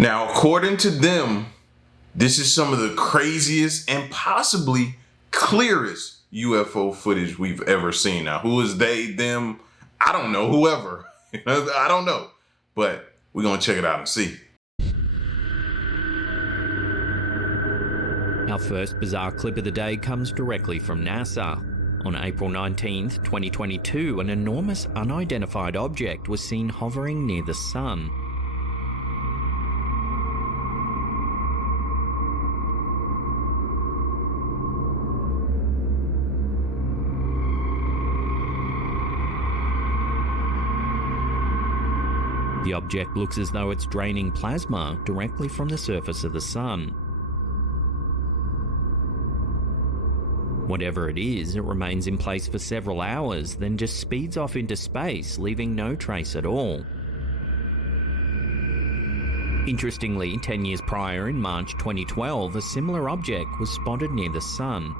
Now, according to them, this is some of the craziest and possibly clearest UFO footage we've ever seen. Now, who is they, them? I don't know, whoever. I don't know. But we're going to check it out and see. Our first bizarre clip of the day comes directly from NASA. On April 19th, 2022, an enormous unidentified object was seen hovering near the sun. The object looks as though it's draining plasma directly from the surface of the sun. Whatever it is, it remains in place for several hours, then just speeds off into space, leaving no trace at all. Interestingly, 10 years prior, in March 2012, a similar object was spotted near the sun.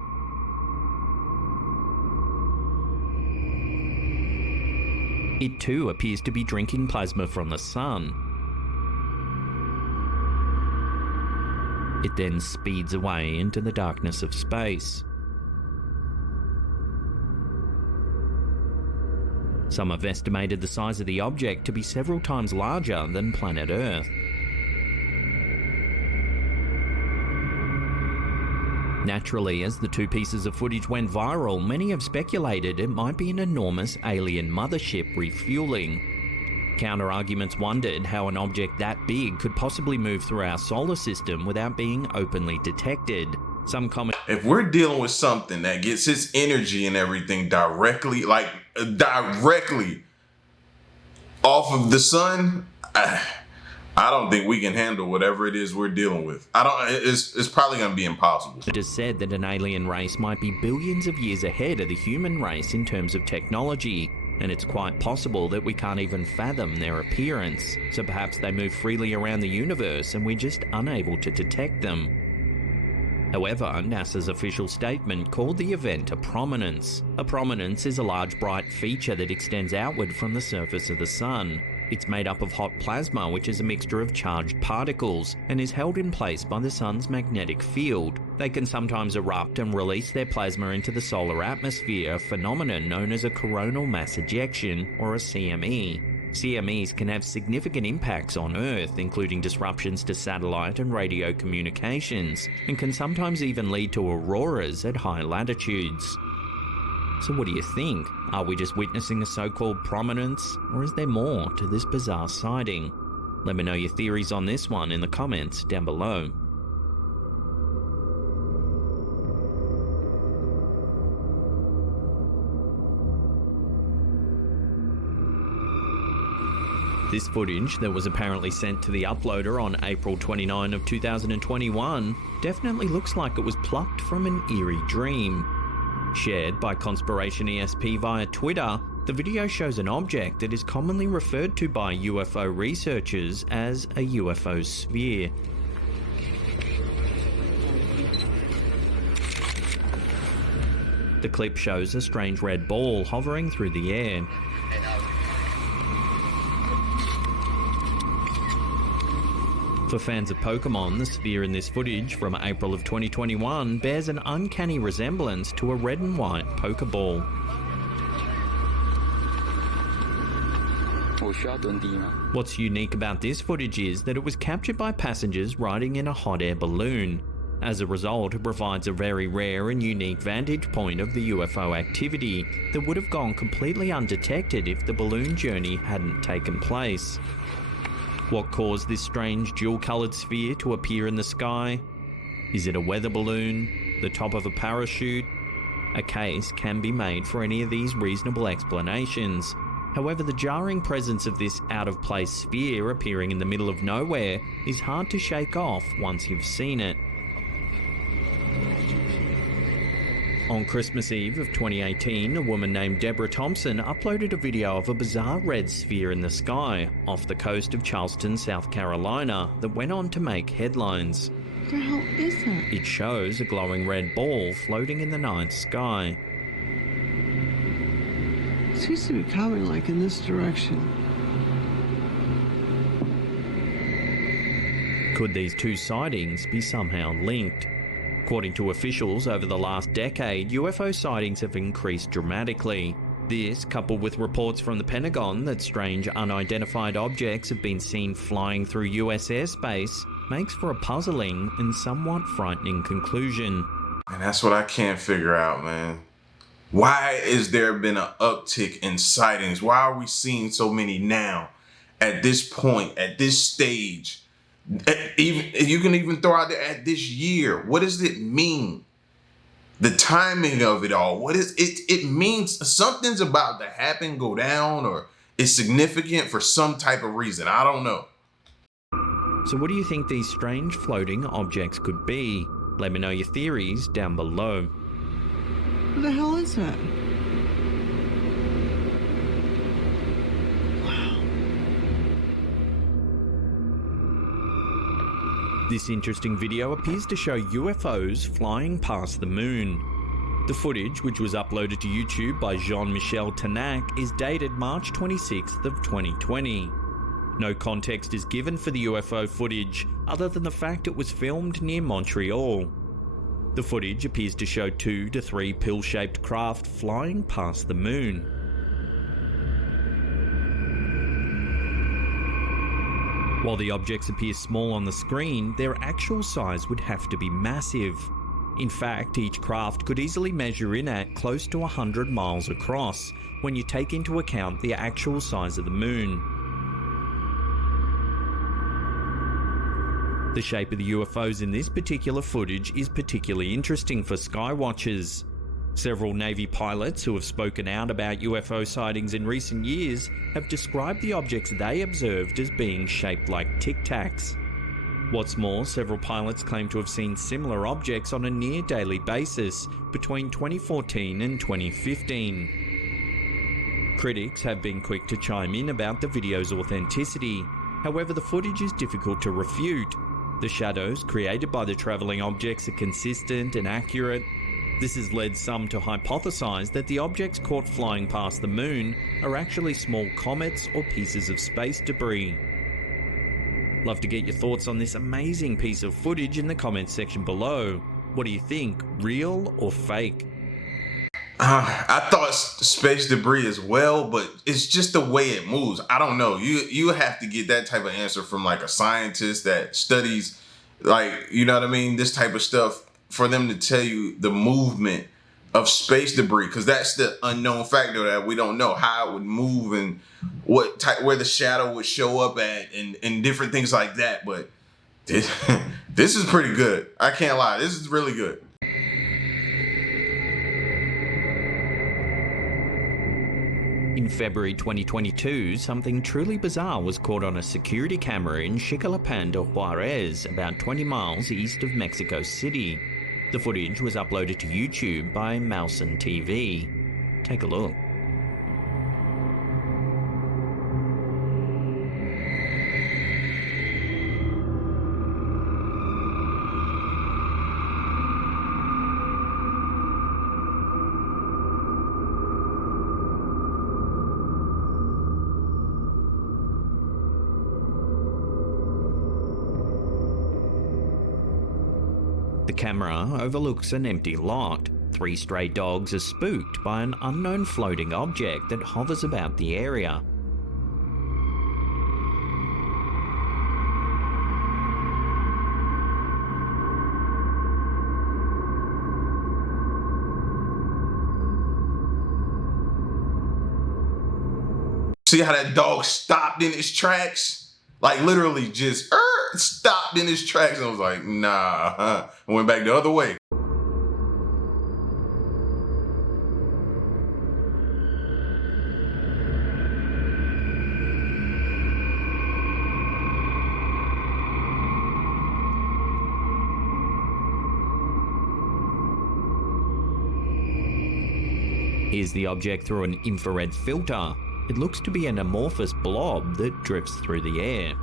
It too appears to be drinking plasma from the sun. It then speeds away into the darkness of space. Some have estimated the size of the object to be several times larger than planet Earth. Naturally, as the two pieces of footage went viral, many have speculated it might be an enormous alien mothership refueling. Counter-arguments wondered how an object that big could possibly move through our solar system without being openly detected. Some comment, if we're dealing with something that gets its energy and everything directly off of the sun, I don't think we can handle whatever it is we're dealing with. It's probably going to be impossible. It is said that an alien race might be billions of years ahead of the human race in terms of technology, and it's quite possible that we can't even fathom their appearance. So perhaps they move freely around the universe and we're just unable to detect them. However, NASA's official statement called the event a prominence. A prominence is a large bright feature that extends outward from the surface of the sun. It's made up of hot plasma, which is a mixture of charged particles, and is held in place by the sun's magnetic field. They can sometimes erupt and release their plasma into the solar atmosphere, a phenomenon known as a coronal mass ejection, or a CME. CMEs can have significant impacts on Earth, including disruptions to satellite and radio communications, and can sometimes even lead to auroras at high latitudes. So what do you think? Are we just witnessing a so-called prominence, or is there more to this bizarre sighting? Let me know your theories on this one in the comments down below. This footage that was apparently sent to the uploader on April 29 of 2021 definitely looks like it was plucked from an eerie dream. Shared by Conspiration ESP via Twitter, the video shows an object that is commonly referred to by UFO researchers as a UFO sphere. The clip shows a strange red ball hovering through the air. For fans of Pokemon, the sphere in this footage from April of 2021 bears an uncanny resemblance to a red and white Pokeball. What's unique about this footage is that it was captured by passengers riding in a hot air balloon. As a result, it provides a very rare and unique vantage point of the UFO activity that would have gone completely undetected if the balloon journey hadn't taken place. What caused this strange dual-coloured sphere to appear in the sky? Is it a weather balloon? The top of a parachute? A case can be made for any of these reasonable explanations. However, the jarring presence of this out-of-place sphere appearing in the middle of nowhere is hard to shake off once you've seen it. On Christmas Eve of 2018, a woman named Deborah Thompson uploaded a video of a bizarre red sphere in the sky off the coast of Charleston, South Carolina, that went on to make headlines. What the hell is that? It shows a glowing red ball floating in the night sky. It seems to be coming like in this direction. Could these two sightings be somehow linked? According to officials, over the last decade, UFO sightings have increased dramatically. This, coupled with reports from the Pentagon that strange unidentified objects have been seen flying through US airspace, makes for a puzzling and somewhat frightening conclusion. And that's what I can't figure out, man. Why is there been an uptick in sightings? Why are we seeing so many now? At this point, at this stage? Even you can even throw out there at this year. What does it mean? The timing of it all. What is it? It means something's about to happen, go down, or it's significant for some type of reason. I don't know. So what do you think these strange floating objects could be? Let me know your theories down below. What the hell is that? This interesting video appears to show UFOs flying past the moon. The footage, which was uploaded to YouTube by Jean-Michel Tanac, is dated March 26th of 2020. No context is given for the UFO footage, other than the fact it was filmed near Montreal. The footage appears to show 2 to 3 pill-shaped craft flying past the moon. While the objects appear small on the screen, their actual size would have to be massive. In fact, each craft could easily measure in at close to 100 miles across, when you take into account the actual size of the moon. The shape of the UFOs in this particular footage is particularly interesting for skywatchers. Several Navy pilots who have spoken out about UFO sightings in recent years have described the objects they observed as being shaped like Tic Tacs. What's more, several pilots claim to have seen similar objects on a near-daily basis between 2014 and 2015. Critics have been quick to chime in about the video's authenticity. However, the footage is difficult to refute. The shadows created by the travelling objects are consistent and accurate. This has led some to hypothesize that the objects caught flying past the moon are actually small comets or pieces of space debris. Love to get your thoughts on this amazing piece of footage in the comments section below. What do you think, real or fake? I thought space debris as well, but it's just the way it moves. I don't know. You have to get that type of answer from like a scientist that studies, like, you know what I mean, this type of stuff, for them to tell you the movement of space debris, because that's the unknown factor that we don't know how it would move and what type, where the shadow would show up at, and different things like that. But this is pretty good. I can't lie. This is really good. In February 2022, something truly bizarre was caught on a security camera in Xicalapan de Juarez, about 20 miles east of Mexico City. The footage was uploaded to YouTube by Mousen TV. Take a look. The camera overlooks an empty lot. 3 stray dogs are spooked by an unknown floating object that hovers about the area. See how that dog stopped in his tracks? Like literally just stopped in his tracks and was like, nah, I went back the other way. Here's the object through an infrared filter. It looks to be an amorphous blob that drifts through the air.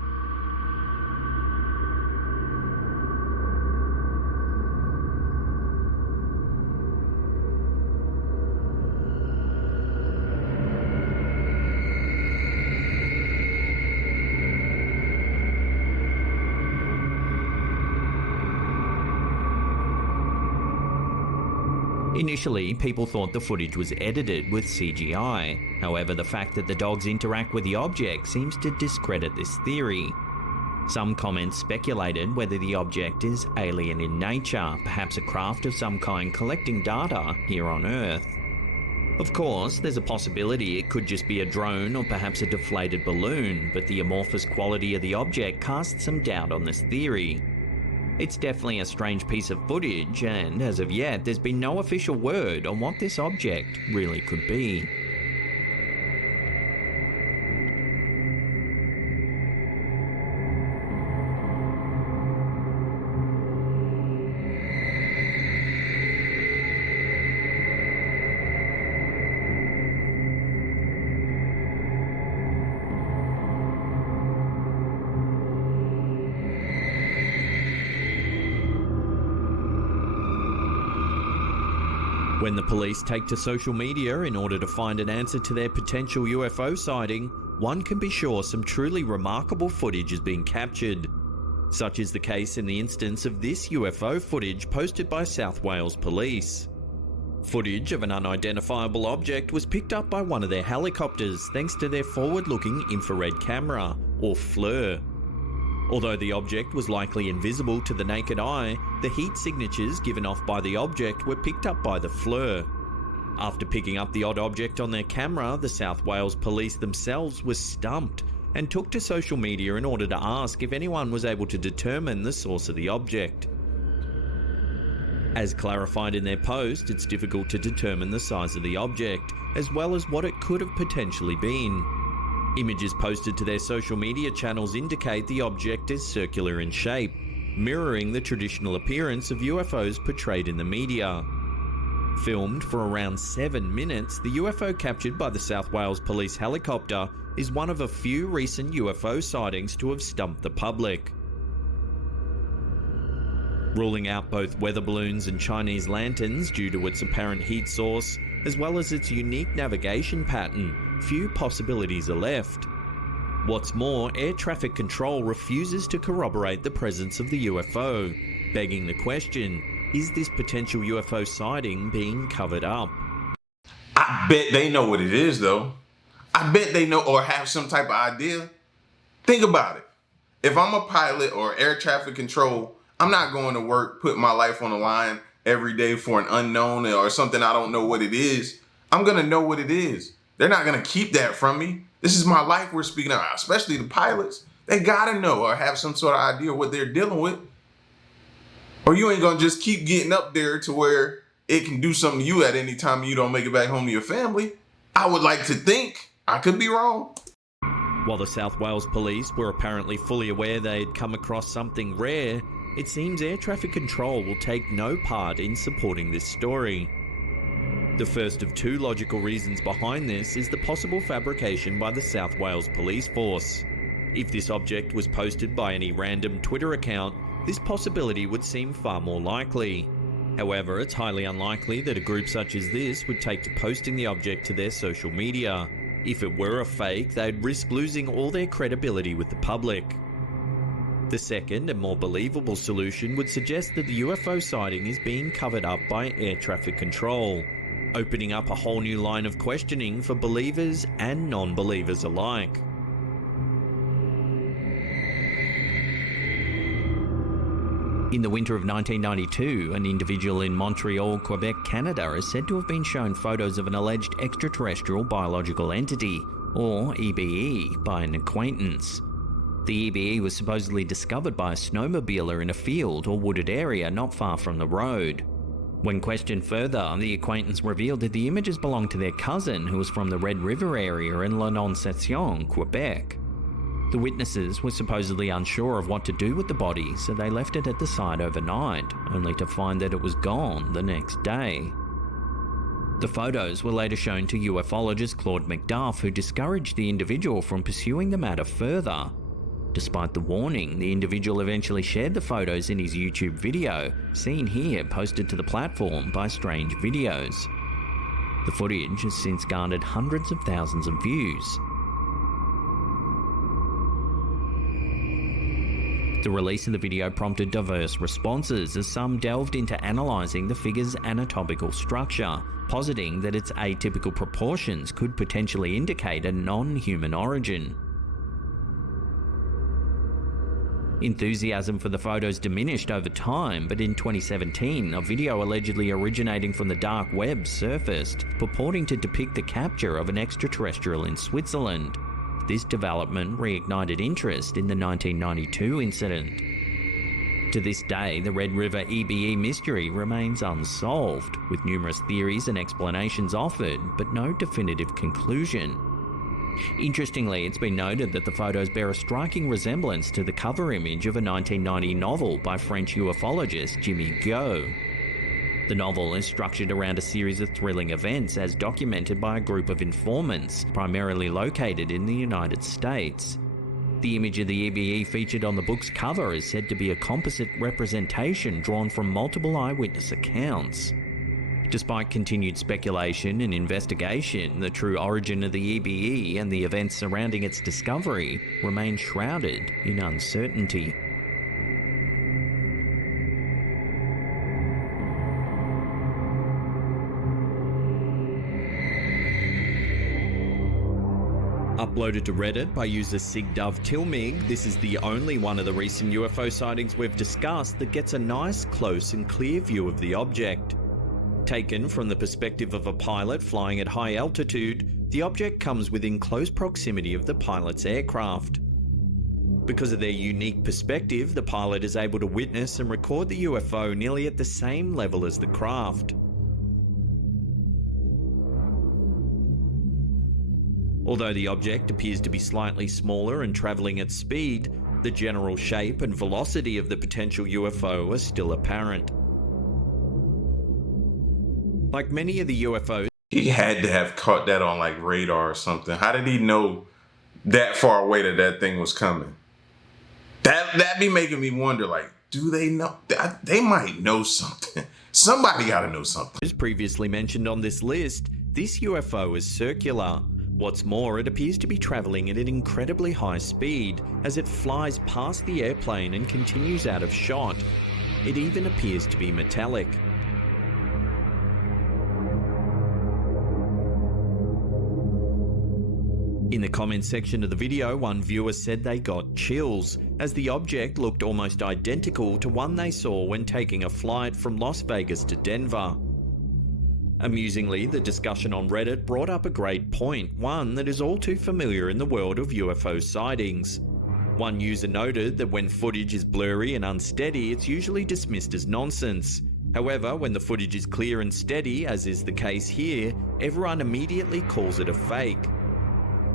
Initially, people thought the footage was edited with CGI. However, the fact that the dogs interact with the object seems to discredit this theory. Some comments speculated whether the object is alien in nature, perhaps a craft of some kind collecting data here on Earth. Of course, there's a possibility it could just be a drone or perhaps a deflated balloon, but the amorphous quality of the object casts some doubt on this theory. It's definitely a strange piece of footage, and as of yet, there's been no official word on what this object really could be. When the police take to social media in order to find an answer to their potential UFO sighting, one can be sure some truly remarkable footage is being captured. Such is the case in the instance of this UFO footage posted by South Wales Police. Footage of an unidentifiable object was picked up by one of their helicopters thanks to their forward-looking infrared camera, or FLIR. Although the object was likely invisible to the naked eye, the heat signatures given off by the object were picked up by the FLIR. After picking up the odd object on their camera, the South Wales Police themselves were stumped and took to social media in order to ask if anyone was able to determine the source of the object. As clarified in their post, it's difficult to determine the size of the object, as well as what it could have potentially been. Images posted to their social media channels indicate the object is circular in shape, mirroring the traditional appearance of UFOs portrayed in the media. Filmed for around 7 minutes, the UFO captured by the South Wales Police helicopter is one of a few recent UFO sightings to have stumped the public. Ruling out both weather balloons and Chinese lanterns due to its apparent heat source, as well as its unique navigation pattern, few possibilities are left. What's more, air traffic control refuses to corroborate the presence of the UFO, begging the question, is this potential UFO sighting being covered up? I bet they know what it is, though. I bet they know or have some type of idea. Think about it. If I'm a pilot or air traffic control, I'm not going to work, put my life on the line every day for an unknown or something I don't know what it is. I'm going to know what it is. They're not going to keep that from me. This is my life we're speaking about, especially the pilots. They got to know or have some sort of idea what they're dealing with. Or you ain't going to just keep getting up there to where it can do something to you at any time you don't make it back home to your family. I would like to think. I could be wrong. While the South Wales Police were apparently fully aware they'd come across something rare, it seems air traffic control will take no part in supporting this story. The first of two logical reasons behind this is the possible fabrication by the South Wales Police Force. If this object was posted by any random Twitter account, this possibility would seem far more likely. However, it's highly unlikely that a group such as this would take to posting the object to their social media. If it were a fake, they'd risk losing all their credibility with the public. The second and more believable solution would suggest that the UFO sighting is being covered up by air traffic control, opening up a whole new line of questioning for believers and non-believers alike. In the winter of 1992, an individual in Montreal, Quebec, Canada is said to have been shown photos of an alleged extraterrestrial biological entity, or EBE, by an acquaintance. The EBE was supposedly discovered by a snowmobiler in a field or wooded area not far from the road. When questioned further, the acquaintance revealed that the images belonged to their cousin who was from the Red River area in L'Annonciation, Quebec. The witnesses were supposedly unsure of what to do with the body, so they left it at the site overnight, only to find that it was gone the next day. The photos were later shown to ufologist Claude McDuff, who discouraged the individual from pursuing the matter further. Despite the warning, the individual eventually shared the photos in his YouTube video, seen here posted to the platform by Strange Videos. The footage has since garnered hundreds of thousands of views. The release of the video prompted diverse responses as some delved into analysing the figure's anatomical structure, positing that its atypical proportions could potentially indicate a non-human origin. Enthusiasm for the photos diminished over time, but in 2017, a video allegedly originating from the dark web surfaced, purporting to depict the capture of an extraterrestrial in Switzerland. This development reignited interest in the 1992 incident. To this day, the Red River EBE mystery remains unsolved, with numerous theories and explanations offered, but no definitive conclusion. Interestingly, it's been noted that the photos bear a striking resemblance to the cover image of a 1990 novel by French ufologist Jimmy Go. The novel is structured around a series of thrilling events as documented by a group of informants, primarily located in the United States. The image of the EBE featured on the book's cover is said to be a composite representation drawn from multiple eyewitness accounts. Despite continued speculation and investigation, the true origin of the EBE and the events surrounding its discovery remain shrouded in uncertainty. Uploaded to Reddit by user SigDoveTilmig, this is the only one of the recent UFO sightings we've discussed that gets a nice, close and clear view of the object. Taken from the perspective of a pilot flying at high altitude, the object comes within close proximity of the pilot's aircraft. Because of their unique perspective, the pilot is able to witness and record the UFO nearly at the same level as the craft. Although the object appears to be slightly smaller and travelling at speed, the general shape and velocity of the potential UFO are still apparent. Like many of the UFOs, he had to have caught that on like radar or something. How did he know that far away that thing was coming? That be making me wonder, like, do they know? They might know something. Somebody got to know something. As previously mentioned on this list, this UFO is circular. What's more, it appears to be travelling at an incredibly high speed as it flies past the airplane and continues out of shot. It even appears to be metallic. In the comments section of the video, one viewer said they got chills, as the object looked almost identical to one they saw when taking a flight from Las Vegas to Denver. Amusingly, the discussion on Reddit brought up a great point, one that is all too familiar in the world of UFO sightings. One user noted that when footage is blurry and unsteady, it's usually dismissed as nonsense. However, when the footage is clear and steady, as is the case here, everyone immediately calls it a fake.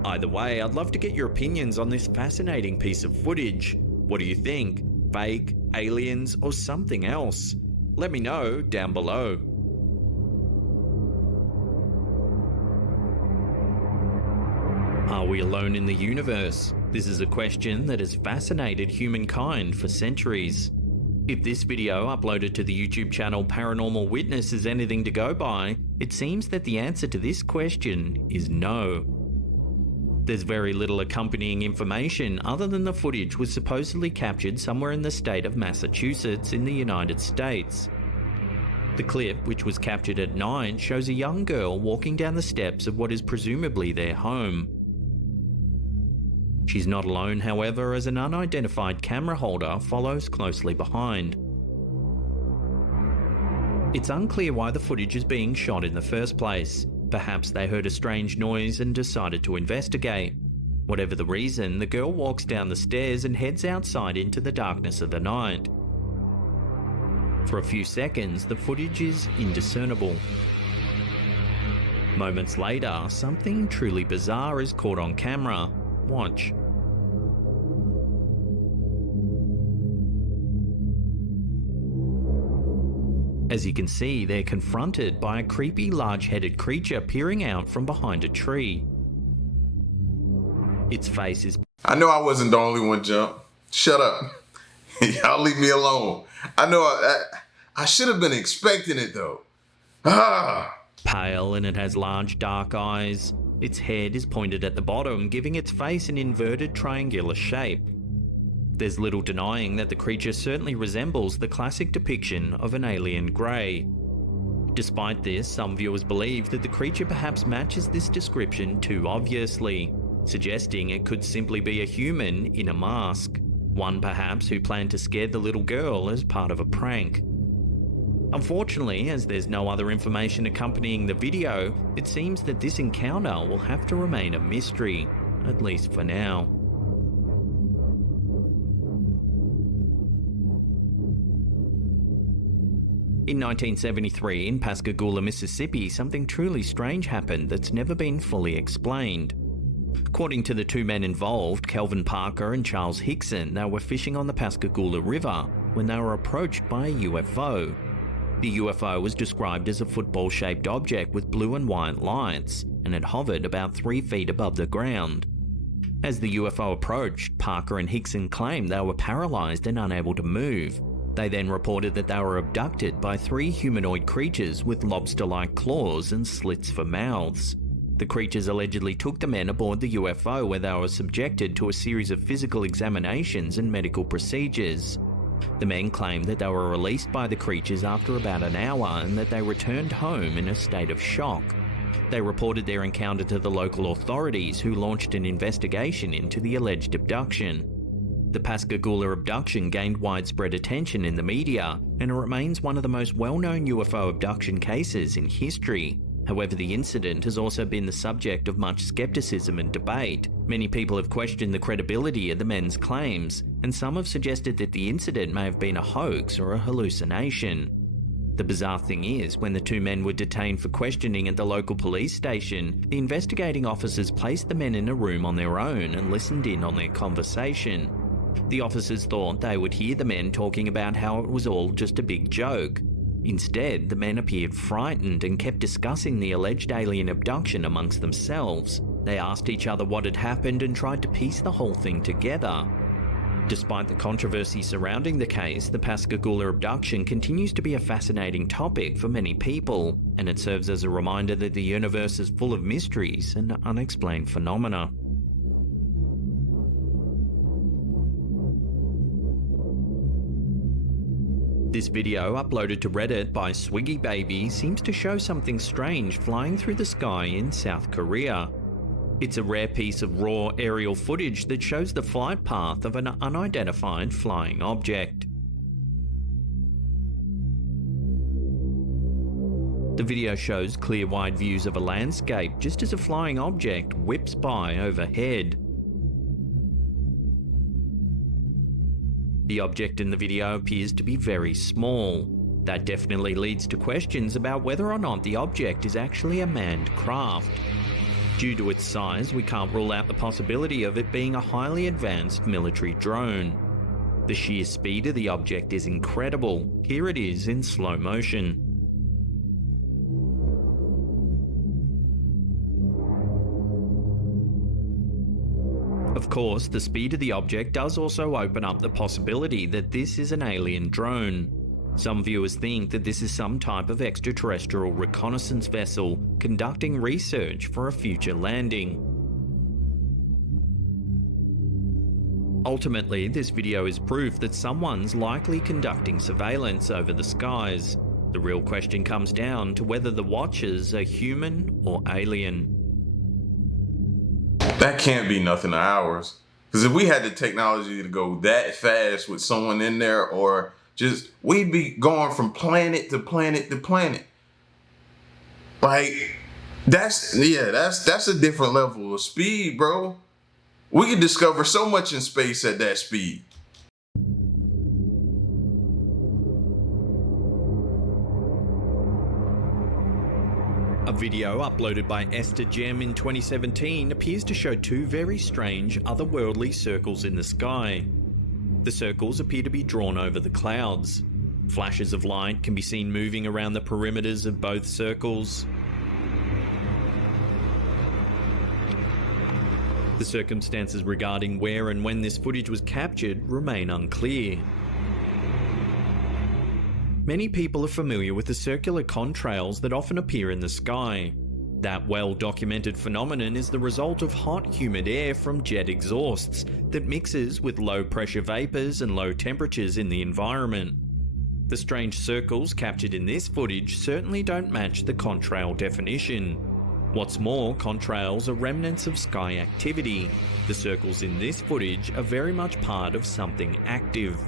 Either way, I'd love to get your opinions on this fascinating piece of footage. What do you think? Fake, aliens, or something else? Let me know down below. Are we alone in the universe? This is a question that has fascinated humankind for centuries. If this video uploaded to the YouTube channel Paranormal Witness is anything to go by, it seems that the answer to this question is no. There's very little accompanying information other than the footage was supposedly captured somewhere in the state of Massachusetts in the United States. The clip, which was captured at night, shows a young girl walking down the steps of what is presumably their home. She's not alone, however, as an unidentified camera holder follows closely behind. It's unclear why the footage is being shot in the first place. Perhaps they heard a strange noise and decided to investigate. Whatever the reason, the girl walks down the stairs and heads outside into the darkness of the night. For a few seconds, the footage is indiscernible. Moments later, something truly bizarre is caught on camera. Watch. As you can see, they're confronted by a creepy large-headed creature peering out from behind a tree. Its face is... I know I wasn't the only one, Jump. Shut up. Y'all leave me alone. I know I should have been expecting it though. Pale, and it has large dark eyes. Its head is pointed at the bottom, giving its face an inverted triangular shape. There's little denying that the creature certainly resembles the classic depiction of an alien grey. Despite this, some viewers believe that the creature perhaps matches this description too obviously, suggesting it could simply be a human in a mask, one perhaps who planned to scare the little girl as part of a prank. Unfortunately, as there's no other information accompanying the video, it seems that this encounter will have to remain a mystery, at least for now. In 1973, in Pascagoula, Mississippi, something truly strange happened that's never been fully explained. According to the two men involved, Kelvin Parker and Charles Hickson, they were fishing on the Pascagoula River when they were approached by a UFO. The UFO was described as a football-shaped object with blue and white lights, and it hovered about 3 feet above the ground. As the UFO approached, Parker and Hickson claimed they were paralyzed and unable to move. They then reported that they were abducted by 3 humanoid creatures with lobster-like claws and slits for mouths. The creatures allegedly took the men aboard the UFO, where they were subjected to a series of physical examinations and medical procedures. The men claimed that they were released by the creatures after about an hour and that they returned home in a state of shock. They reported their encounter to the local authorities, who launched an investigation into the alleged abduction. The Pascagoula abduction gained widespread attention in the media, and it remains one of the most well-known UFO abduction cases in history. However, the incident has also been the subject of much skepticism and debate. Many people have questioned the credibility of the men's claims, and some have suggested that the incident may have been a hoax or a hallucination. The bizarre thing is, when the two men were detained for questioning at the local police station, the investigating officers placed the men in a room on their own and listened in on their conversation. The officers thought they would hear the men talking about how it was all just a big joke. Instead, the men appeared frightened and kept discussing the alleged alien abduction amongst themselves. They asked each other what had happened and tried to piece the whole thing together. Despite the controversy surrounding the case, the Pascagoula abduction continues to be a fascinating topic for many people, and it serves as a reminder that the universe is full of mysteries and unexplained phenomena. This video, uploaded to Reddit by Swiggy Baby, seems to show something strange flying through the sky in South Korea. It's a rare piece of raw aerial footage that shows the flight path of an unidentified flying object. The video shows clear wide views of a landscape just as a flying object whips by overhead. The object in the video appears to be very small. That definitely leads to questions about whether or not the object is actually a manned craft. Due to its size, we can't rule out the possibility of it being a highly advanced military drone. The sheer speed of the object is incredible. Here it is in slow motion. Of course, the speed of the object does also open up the possibility that this is an alien drone. Some viewers think that this is some type of extraterrestrial reconnaissance vessel conducting research for a future landing. Ultimately, this video is proof that someone's likely conducting surveillance over the skies. The real question comes down to whether the watchers are human or alien. That can't be nothing of ours. Because if we had the technology to go that fast with someone in there, or just, we'd be going from planet to planet to planet. Like, that's a different level of speed, bro. We could discover so much in space at that speed. A video uploaded by Esther Gem in 2017 appears to show two very strange, otherworldly circles in the sky. The circles appear to be drawn over the clouds. Flashes of light can be seen moving around the perimeters of both circles. The circumstances regarding where and when this footage was captured remain unclear. Many people are familiar with the circular contrails that often appear in the sky. That well-documented phenomenon is the result of hot, humid air from jet exhausts that mixes with low-pressure vapors and low temperatures in the environment. The strange circles captured in this footage certainly don't match the contrail definition. What's more, contrails are remnants of sky activity. The circles in this footage are very much part of something active.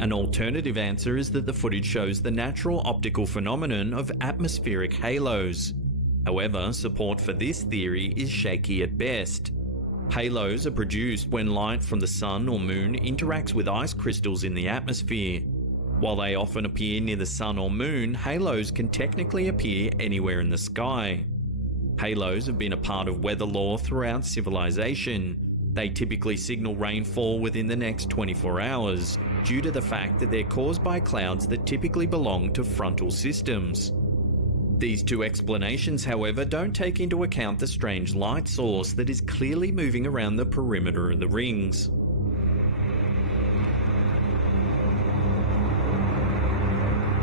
An alternative answer is that the footage shows the natural optical phenomenon of atmospheric halos. However, support for this theory is shaky at best. Halos are produced when light from the sun or moon interacts with ice crystals in the atmosphere. While they often appear near the sun or moon, halos can technically appear anywhere in the sky. Halos have been a part of weather lore throughout civilization. They typically signal rainfall within the next 24 hours, due to the fact that they're caused by clouds that typically belong to frontal systems. These two explanations, however, don't take into account the strange light source that is clearly moving around the perimeter of the rings.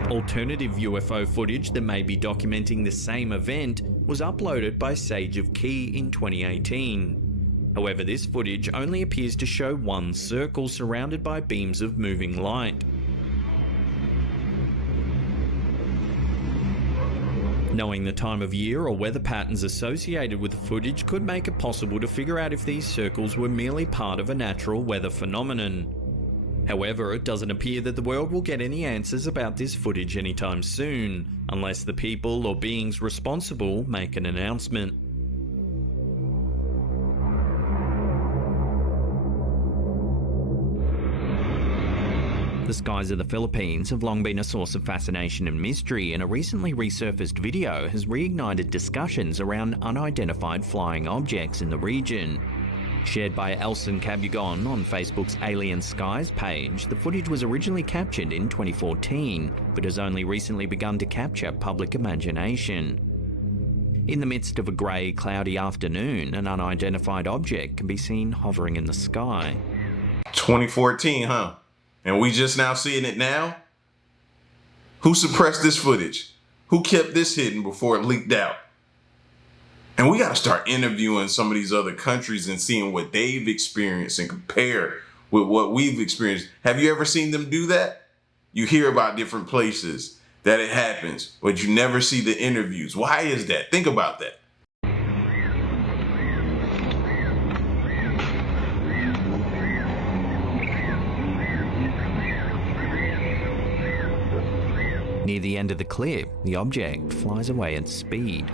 Alternative UFO footage that may be documenting the same event was uploaded by Sage of Key in 2018. However, this footage only appears to show one circle surrounded by beams of moving light. Knowing the time of year or weather patterns associated with the footage could make it possible to figure out if these circles were merely part of a natural weather phenomenon. However, it doesn't appear that the world will get any answers about this footage anytime soon, unless the people or beings responsible make an announcement. The skies of the Philippines have long been a source of fascination and mystery, and a recently resurfaced video has reignited discussions around unidentified flying objects in the region. Shared by Elson Cabugon on Facebook's Alien Skies page, the footage was originally captured in 2014, but has only recently begun to capture public imagination. In the midst of a grey, cloudy afternoon, an unidentified object can be seen hovering in the sky. 2014, huh? And we just now seeing it now? Who suppressed this footage? Who kept this hidden before it leaked out? And we got to start interviewing some of these other countries and seeing what they've experienced and compare with what we've experienced. Have you ever seen them do that? You hear about different places that it happens, but you never see the interviews. Why is that? Think about that. Near the end of the clip, the object flies away at speed.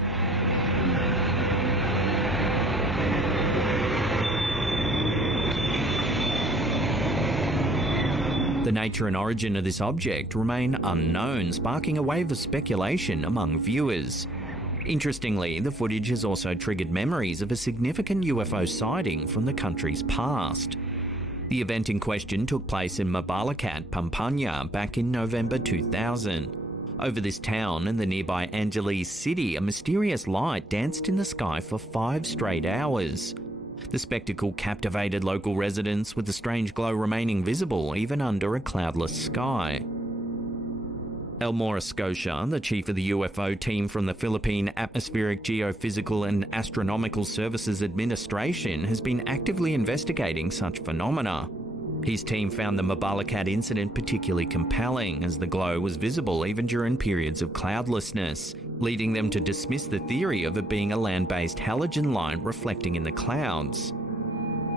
The nature and origin of this object remain unknown, sparking a wave of speculation among viewers. Interestingly, the footage has also triggered memories of a significant UFO sighting from the country's past. The event in question took place in Mabalacat, Pampanga, back in November 2000. Over this town and the nearby Angeles city, a mysterious light danced in the sky for 5 straight hours. The spectacle captivated local residents, with the strange glow remaining visible even under a cloudless sky. Elmora Scotia, the chief of the UFO team from the Philippine Atmospheric Geophysical and Astronomical Services Administration, has been actively investigating such phenomena. His team found the Mabalacat incident particularly compelling, as the glow was visible even during periods of cloudlessness, leading them to dismiss the theory of it being a land-based halogen light reflecting in the clouds.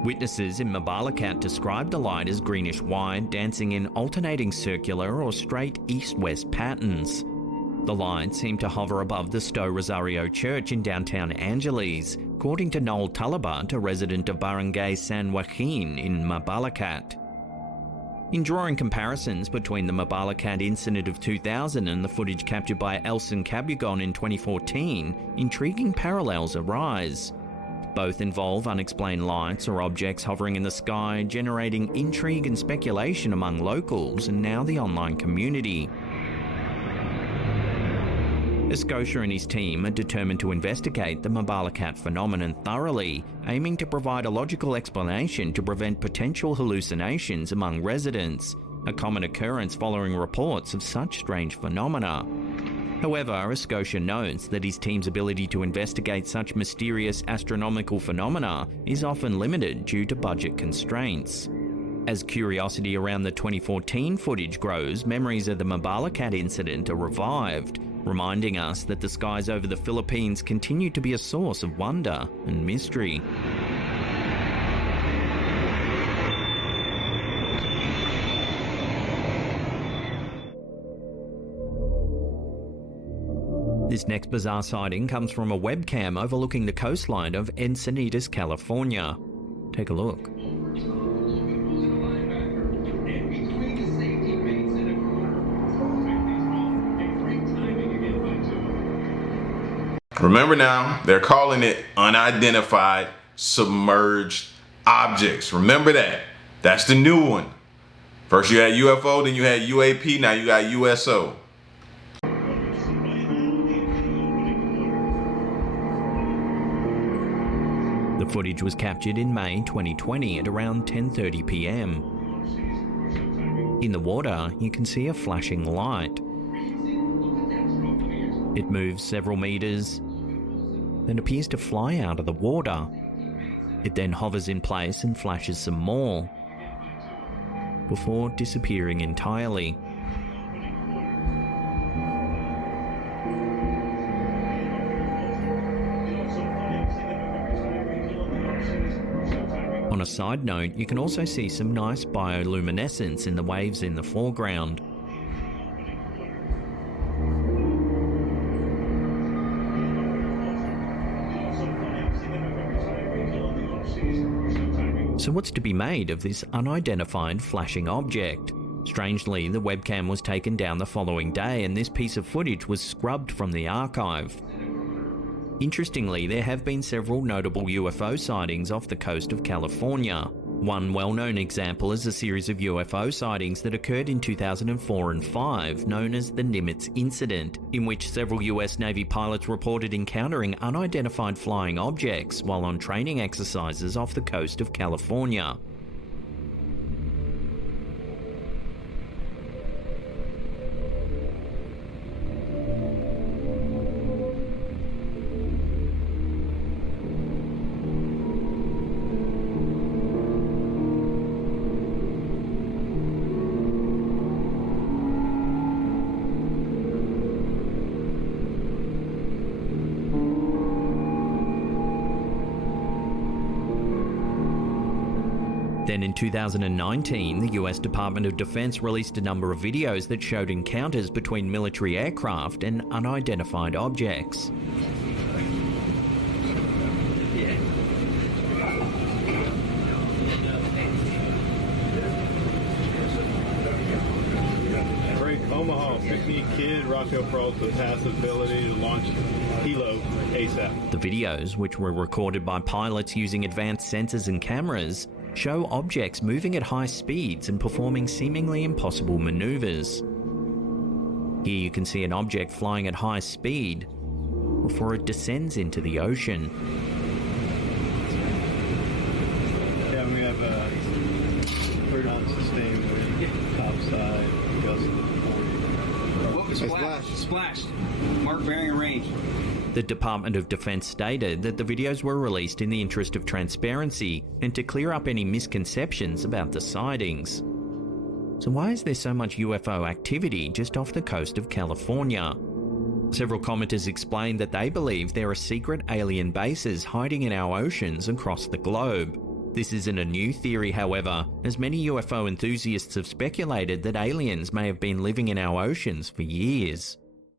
Witnesses in Mabalacat described the light as greenish-white, dancing in alternating circular or straight east-west patterns. The light seemed to hover above the Sto Rosario Church in downtown Angeles, according to Noel Talabat, a resident of Barangay San Joaquin in Mabalacat. In drawing comparisons between the Mabalacat incident of 2000 and the footage captured by Elson Cabugon in 2014, intriguing parallels arise. Both involve unexplained lights or objects hovering in the sky, generating intrigue and speculation among locals and now the online community. Scotia and his team are determined to investigate the Mabalacat phenomenon thoroughly, aiming to provide a logical explanation to prevent potential hallucinations among residents, a common occurrence following reports of such strange phenomena. However, Scotia notes that his team's ability to investigate such mysterious astronomical phenomena is often limited due to budget constraints. As curiosity around the 2014 footage grows, memories of the Mabalacat incident are revived, reminding us that the skies over the Philippines continue to be a source of wonder and mystery. This next bizarre sighting comes from a webcam overlooking the coastline of Encinitas, California. Take a look. Remember now, they're calling it unidentified submerged objects. Remember that. That's the new one. First you had UFO, then you had UAP, now you got USO. The footage was captured in May 2020 at around 10:30 p.m. In the water, you can see a flashing light. It moves several meters, then appears to fly out of the water. It then hovers in place and flashes some more, before disappearing entirely. On a side note, you can also see some nice bioluminescence in the waves in the foreground. So what's to be made of this unidentified flashing object? Strangely, the webcam was taken down the following day and this piece of footage was scrubbed from the archive. Interestingly, there have been several notable UFO sightings off the coast of California. One well-known example is a series of UFO sightings that occurred in 2004 and 5, known as the Nimitz Incident, in which several US Navy pilots reported encountering unidentified flying objects while on training exercises off the coast of California. Then in 2019, the US Department of Defense released a number of videos that showed encounters between military aircraft and unidentified objects. Omaha, 15 kid, Roscoe Pearl to pass the ability to launch Hilo ASAP. The videos, which were recorded by pilots using advanced sensors and cameras, show objects moving at high speeds and performing seemingly impossible maneuvers. Here you can see an object flying at high speed before it descends into the ocean. Yeah, we have a 3 knots sustained wind, topside, gust of 40. Whoa, splashed. Mark bearing range. The Department of Defense stated that the videos were released in the interest of transparency and to clear up any misconceptions about the sightings. So why is there so much UFO activity just off the coast of California? Several commenters explained that they believe there are secret alien bases hiding in our oceans across the globe. This isn't a new theory, however, as many UFO enthusiasts have speculated that aliens may have been living in our oceans for years.